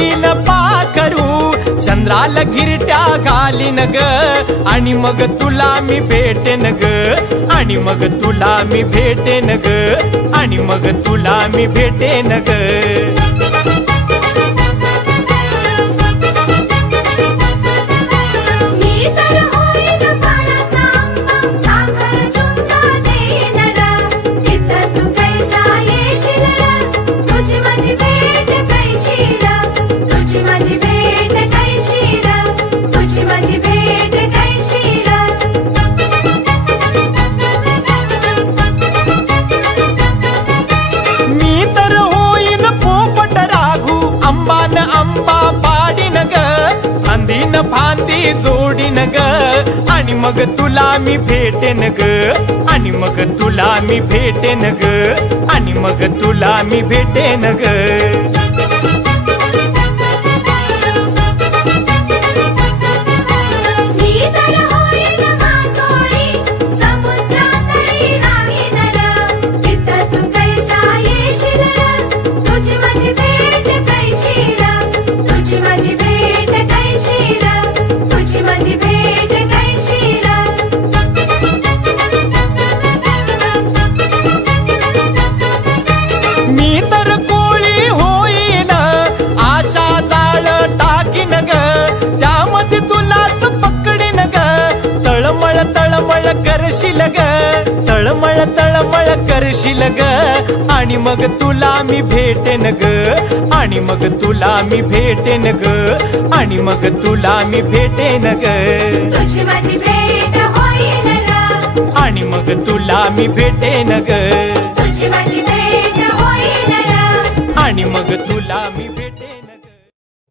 येईन पाखरू चंद्राला घिरट्या घालीन ग आणि मग तुला मी भेटेन ग आणि मग तुला मी भेटेन ग आणि मग तुला मी भेटेन ग फांदी जोडीन ग आणि मग तुला मी भेटेन ग आणि मग तुला मी भेटेन ग आणि मग तुला मी भेटेन ग तळमळ करशील ग तळमळ तळमळ करशील ग आणि मग तुला मी भेटेन ग आणि मग तुला मी भेटेन ग आणि मग तुला मी भेटेन ग तुझी माझी भेट होईल ग आणि मग तुला मी भेटेन ग तुझी माझी भेट होईल ग आणि मग तुला मी